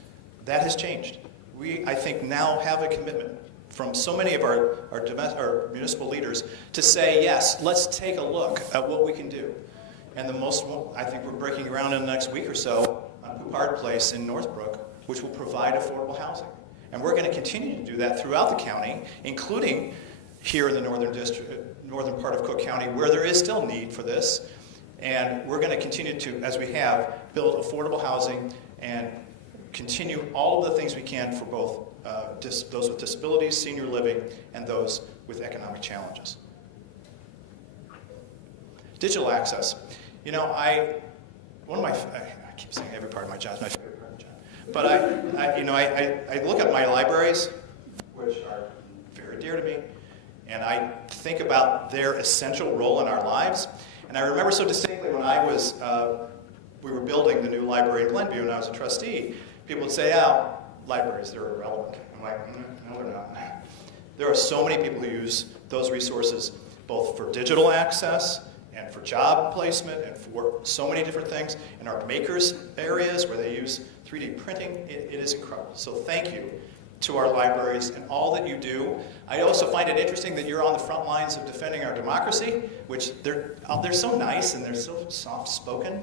That has changed. We, I think, now have a commitment from so many of our municipal leaders to say, yes, let's take a look at what we can do. And the most, I think we're breaking ground in the next week or so on Poupard Place in Northbrook, which will provide affordable housing. And we're going to continue to do that throughout the county, including here in the northern part of Cook County, where there is still need for this. And we're going to continue to, as we have, build affordable housing and continue all of the things we can for both those with disabilities, senior living, and those with economic challenges. Digital access. You know, I keep saying every part of my job is my favorite part of the job. But I look at my libraries, which are very dear to me, and I think about their essential role in our lives. And I remember so distinctly when we were building the new library in Glenview and I was a trustee, people would say, oh, libraries, they're irrelevant. I'm like, no, they're not. There are so many people who use those resources both for digital access and for job placement and for so many different things. In our makers areas where they use 3D printing, it is incredible. So thank you to our libraries and all that you do. I also find it interesting that you're on the front lines of defending our democracy, which they're so nice and they're so soft-spoken,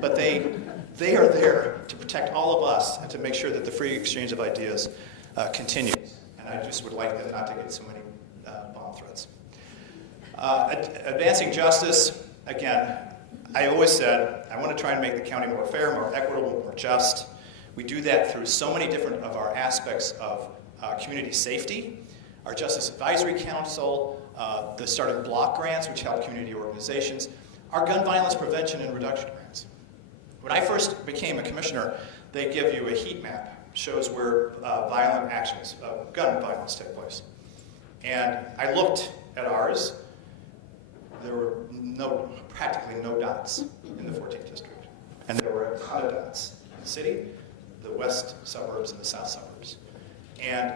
but they are there to protect all of us and to make sure that the free exchange of ideas continues. And I just would like them not to get so many bomb threats. Advancing justice, again, I always said I want to try and make the county more fair, more equitable, more just. We do that through so many different of our aspects of community safety, our Justice Advisory Council, the starting block grants, which help community organizations, our gun violence prevention and reduction grants. When I first became a commissioner, they give you a heat map, shows where violent actions, gun violence take place. And I looked at ours. There were practically no dots in the 14th district. And there were a ton of dots in the city, the west suburbs and the south suburbs. And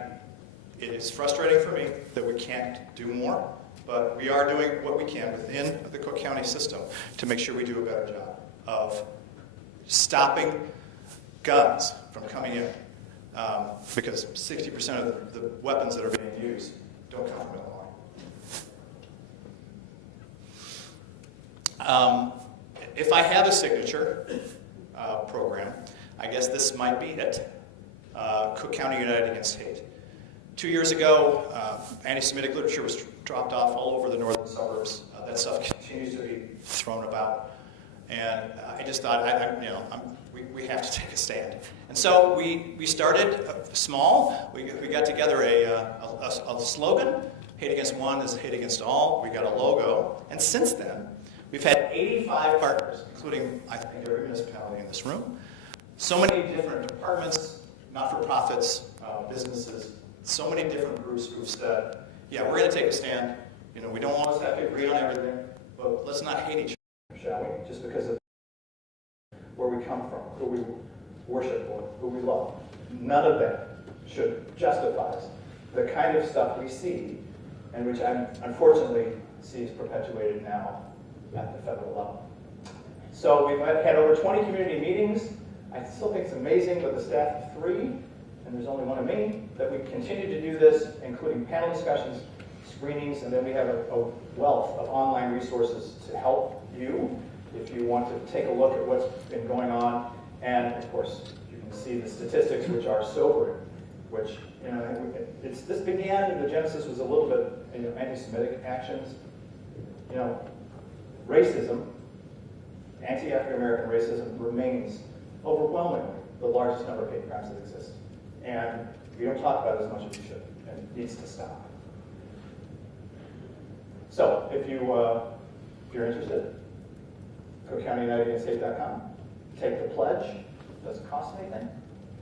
it is frustrating for me that we can't do more, but we are doing what we can within the Cook County system to make sure we do a better job of stopping guns from coming in, because 60% of the weapons that are being used don't come from Illinois. If I have a signature program, I guess this might be it. Cook County United Against Hate. 2 years ago, anti-Semitic literature was dropped off all over the northern suburbs. That stuff continues to be thrown about. And I just thought, we have to take a stand. And so we started small. We got together a slogan. Hate against one is hate against all. We got a logo. And since then, we've had 85 partners, including, I think, every municipality in this room. So many different departments, not-for-profits, businesses, so many different groups who've said, yeah, we're going to take a stand. You know, we don't always have to agree on everything, but let's not hate each other, shall we? Just because of where we come from, who we worship, or who we love. None of that should justify the kind of stuff we see, and which I unfortunately see is perpetuated now at the federal level. So we've had over 20 community meetings. I still think it's amazing with a staff of 3, and there's only one of me, that we continue to do this, including panel discussions, screenings, and then we have a wealth of online resources to help you if you want to take a look at what's been going on. And of course, you can see the statistics, which are sobering, which, this began, the genesis was a little bit, anti-Semitic actions. Racism, anti-African American racism remains overwhelmingly the largest number of hate crimes that exist. And we don't talk about it as much as we should, and it needs to stop. So, if you're interested, CookCountyUnitedAgainstHate.com. Take the pledge, doesn't cost anything,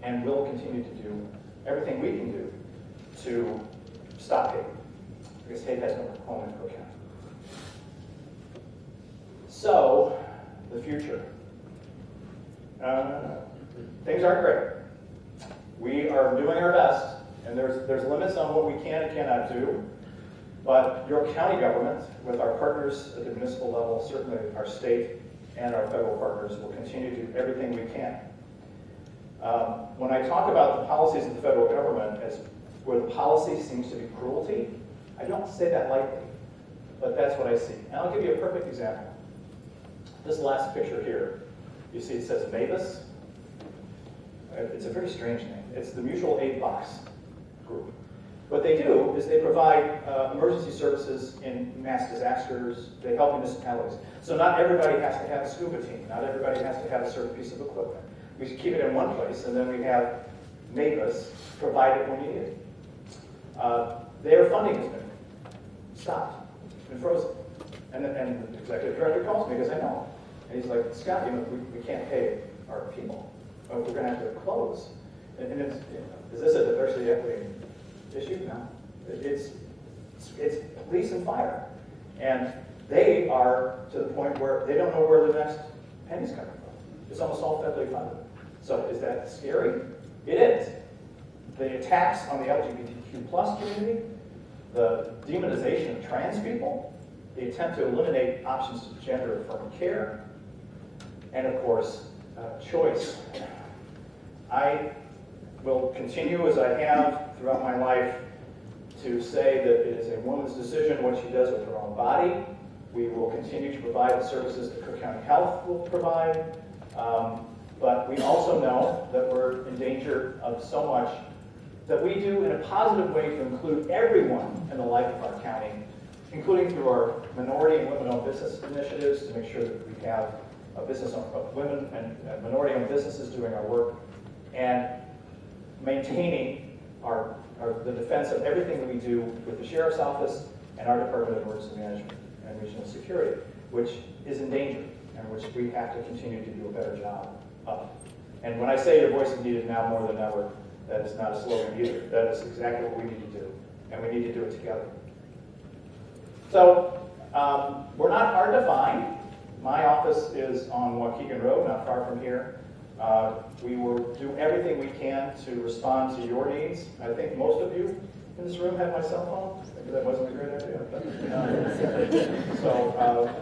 and we'll continue to do everything we can do to stop hate, because hate has no home in Cook County. So, the future. Things aren't great. We are doing our best, and there's limits on what we can and cannot do, but your county government, with our partners at the municipal level, certainly our state and our federal partners, will continue to do everything we can. When I talk about the policies of the federal government as where the policy seems to be cruelty, I don't say that lightly, but that's what I see. And I'll give you a perfect example. This last picture here, you see it says Mavis. It's a very strange name. It's the Mutual Aid Box group. What they do is they provide emergency services in mass disasters. They help municipalities. So not everybody has to have a scuba team. Not everybody has to have a certain piece of equipment. We keep it in one place, and then we have NAPAs provide it when you need it. Their funding has been stopped, it's been frozen. And the executive director calls me because I know. And he's like, Scott, we can't pay our people. We're going to have to close. And it's, is this a diversity equity issue? No. It's police and fire. And they are to the point where they don't know where the next penny's coming from. It's almost all federally funded. So is that scary? It is. The attacks on the LGBTQ plus community, the demonization of trans people, the attempt to eliminate options to gender-affirming care, and of course, choice. I will continue, as I have throughout my life, to say that it is a woman's decision what she does with her own body. We will continue to provide the services that Cook County Health will provide, but we also know that we're in danger of so much that we do in a positive way to include everyone in the life of our county, including through our minority and women-owned business initiatives to make sure that we have a business of women and minority-owned businesses doing our work, and maintaining the defense of everything that we do with the Sheriff's Office and our Department of Emergency Management and Regional Security, which is in danger and which we have to continue to do a better job of. And when I say your voice is needed now more than ever, that is not a slogan either. That is exactly what we need to do, and we need to do it together. So we're not hard to find. My office is on Waukegan Road, not far from here. We will do everything we can to respond to your needs. I think most of you in this room have my cell phone. Maybe that wasn't a great idea. But,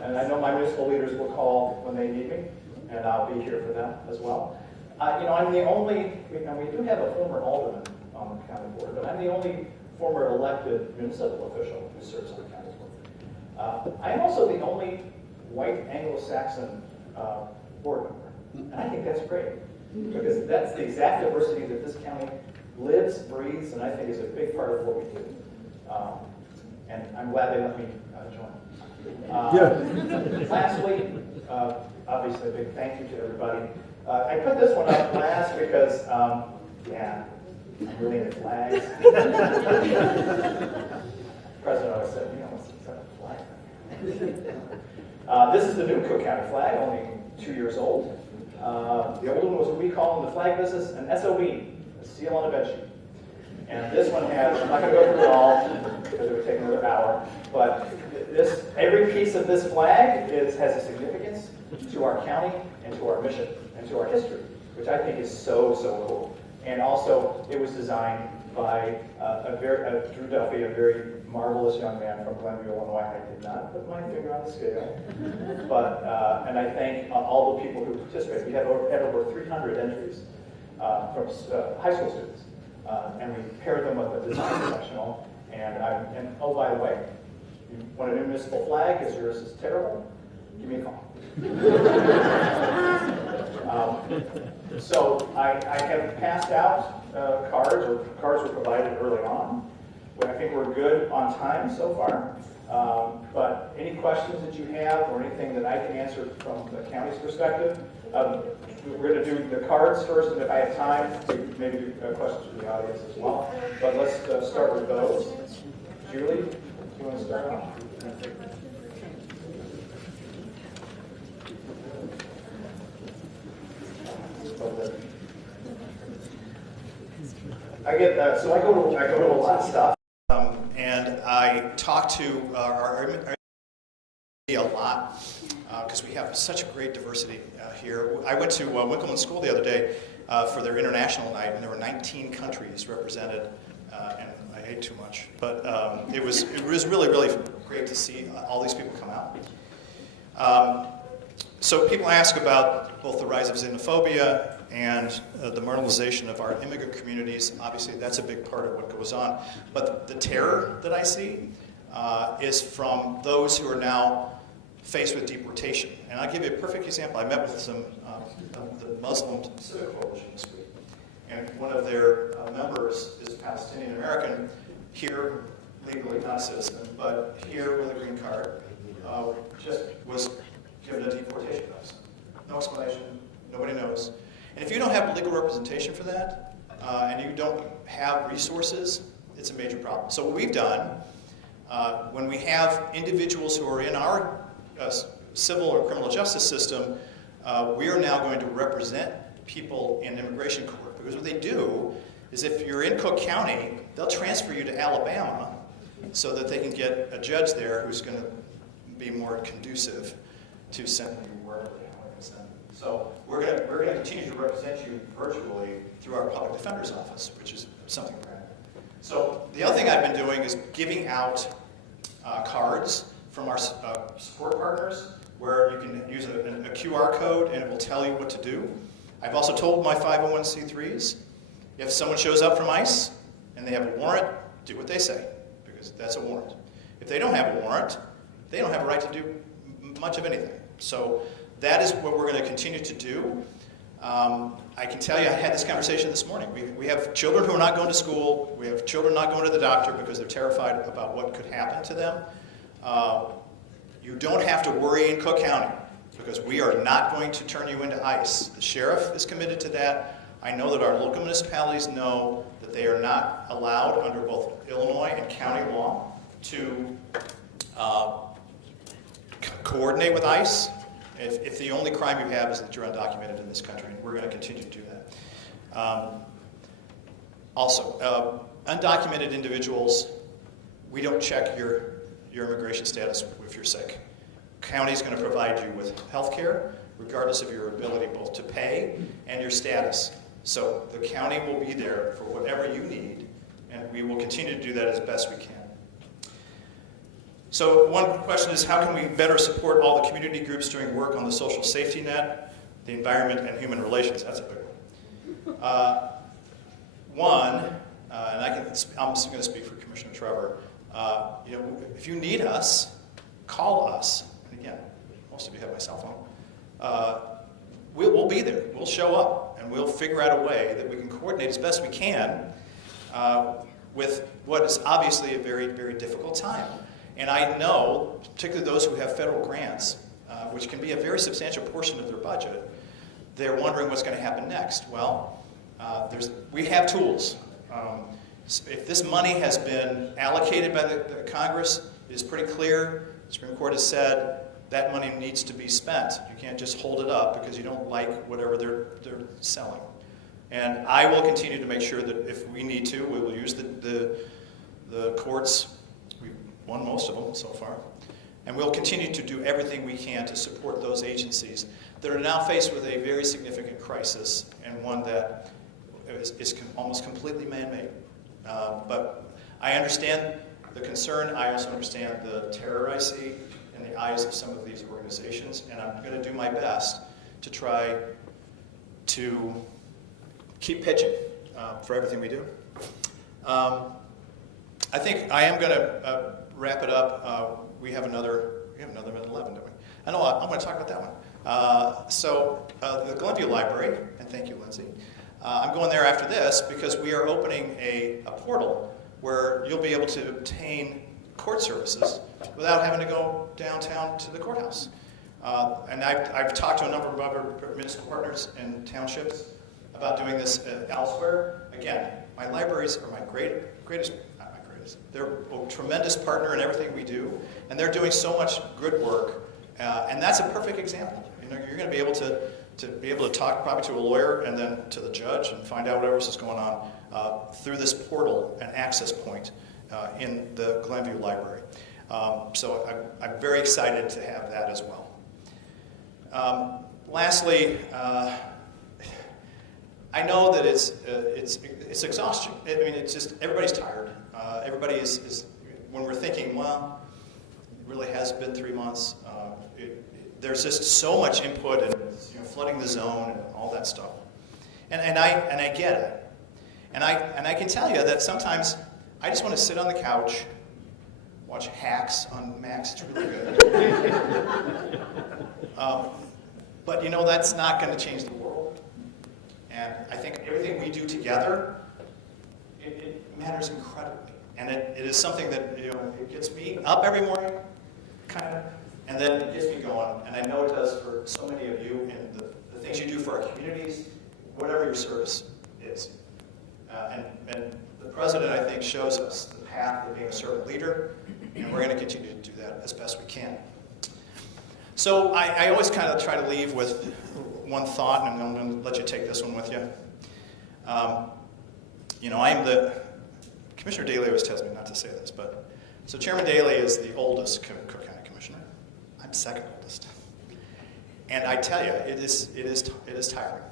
and I know my municipal leaders will call when they need me, and I'll be here for them as well. I'm the only, and we do have a former alderman on the county board, but I'm the only former elected municipal official who serves on the county board. I am also the only white Anglo-Saxon board member. And I think that's great, because that's the exact diversity that this county lives, breathes, and I think is a big part of what we do. And I'm glad they let me join. Lastly, obviously a big thank you to everybody. I put this one up last because, yeah, I'm really into flags. President always said, let's set a flag. This is the new Cook County flag, only 2 years old. The old one was what we call in the flag business an SOB, a seal on a bed sheet. And this one has, I'm not going to go through it all because it would take another hour, but every piece of this flag has a significance to our county and to our mission and to our history, which I think is so, so cool. And also, it was designed by Drew Duffy, a very marvelous young man from Glenview, Illinois. I did not put my finger on the scale, but and I thank all the people who participated. We had over 300 entries from high school students, and we paired them with a design professional. And oh, by the way, you want a new municipal flag because yours is terrible? Give me a call. So I have passed out cards, or cards were provided early on. I think we're good on time so far. But any questions that you have or anything that I can answer from the county's perspective, we're going to do the cards first, and if I have time, maybe do questions from the audience as well. But let's start with those. Julie, do you want to start off? I go to a lot of stuff, and I talk to our a lot because we have such a great diversity here. I went to Winkleman School the other day for their international night, and there were 19 countries represented, and I ate too much, but it was really, really great to see all these people come out. So people ask about both the rise of xenophobia and the marginalization of our immigrant communities. Obviously, that's a big part of what goes on. But the terror that I see is from those who are now faced with deportation. And I'll give you a perfect example. I met with some of the Muslim Civic Coalition this week. And one of their members is Palestinian American, here legally, not a citizen, but here with a green card, just was given a deportation notice. No explanation, nobody knows. And if you don't have legal representation for that, and you don't have resources, it's a major problem. So what we've done, when we have individuals who are in our civil or criminal justice system, we are now going to represent people in immigration court. Because what they do is if you're in Cook County, they'll transfer you to Alabama so that they can get a judge there who's going to be more conducive to sending you wherever they want to send you. So we're going to continue to represent you virtually through our public defender's office, which is something brand new. So the other thing I've been doing is giving out cards from our support partners where you can use a QR code and it will tell you what to do. I've also told my 501c3s, if someone shows up from ICE and they have a warrant, do what they say, because that's a warrant. If they don't have a warrant, they don't have a right to do much of anything. So that is what we're going to continue to do. I can tell you, I had this conversation this morning. We have children who are not going to school. We have children not going to the doctor because they're terrified about what could happen to them. You don't have to worry in Cook County because we are not going to turn you into ICE. The sheriff is committed to that. I know that our local municipalities know that they are not allowed under both Illinois and county law to coordinate with ICE if the only crime you have is that you're undocumented in this country, and we're going to continue to do that. Also, undocumented individuals, we don't check your immigration status if you're sick. County's going to provide you with health care, regardless of your ability both to pay and your status. So the county will be there for whatever you need, and we will continue to do that as best we can. So one question is, how can we better support all the community groups doing work on the social safety net, the environment, and human relations? That's a big one. And I'm just going to speak for Commissioner Trevor. If you need us, call us. And again, most of you have my cell phone. We'll be there. We'll show up, and we'll figure out a way that we can coordinate as best we can with what is obviously a very, very difficult time. And I know, particularly those who have federal grants, which can be a very substantial portion of their budget, they're wondering what's going to happen next. Well, we have tools. If this money has been allocated by the Congress, it is pretty clear. The Supreme Court has said that money needs to be spent. You can't just hold it up because you don't like whatever they're selling. And I will continue to make sure that if we need to, we will use the courts. We've won most of them so far. And we'll continue to do everything we can to support those agencies that are now faced with a very significant crisis, and one that is almost completely man-made. But I understand the concern. I also understand the terror I see in the eyes of some of these organizations, and I'm going to do my best to try to keep pitching for everything we do. I think I am going to wrap it up. We have another minute 11, don't we? I know, I'm going to talk about that one. So the Glenview Library, and thank you, Lindsay. I'm going there after this because we are opening a portal where you'll be able to obtain court services without having to go downtown to the courthouse. And I've talked to a number of other municipal partners and townships about doing this elsewhere. Again, my libraries are my greatest, not my greatest, they're a tremendous partner in everything we do, and they're doing so much good work, and that's a perfect example. You're going to be able to talk probably to a lawyer and then to the judge and find out whatever else is going on through this portal and access point in the Glenview Library. So I'm very excited to have that as well. Lastly, I know that it's exhausting. I mean, it's just everybody's tired. Everybody is when we're thinking, well, it really has been 3 months. There's just so much input and flooding the zone and all that stuff, and I get it, and I can tell you that sometimes I just want to sit on the couch, watch Hacks on Max. It's really good. But that's not going to change the world, and I think everything we do together it matters incredibly. And it is something that, it gets me up every morning, kind of, and then it gets me going. And I know it does for so many of you in the things you do for our communities, whatever your service is. And the president, I think, shows us the path of being a servant leader, and we're going to continue to do that as best we can. So I always kind of try to leave with one thought, and I'm going to let you take this one with you. Commissioner Daley always tells me not to say this, but so Chairman Daley is the oldest Cook County Commissioner. I'm second oldest. And I tell you, it is tiring.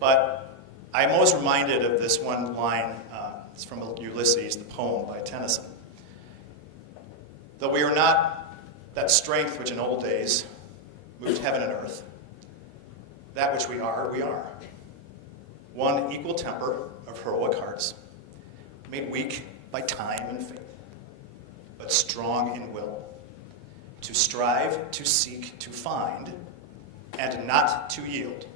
But I'm always reminded of this one line. It's from Ulysses, the poem by Tennyson. Though we are not that strength which in old days moved heaven and earth, that which we are, we are. One equal temper of heroic hearts, made weak by time and faith, but strong in will, to strive, to seek, to find, and not to yield,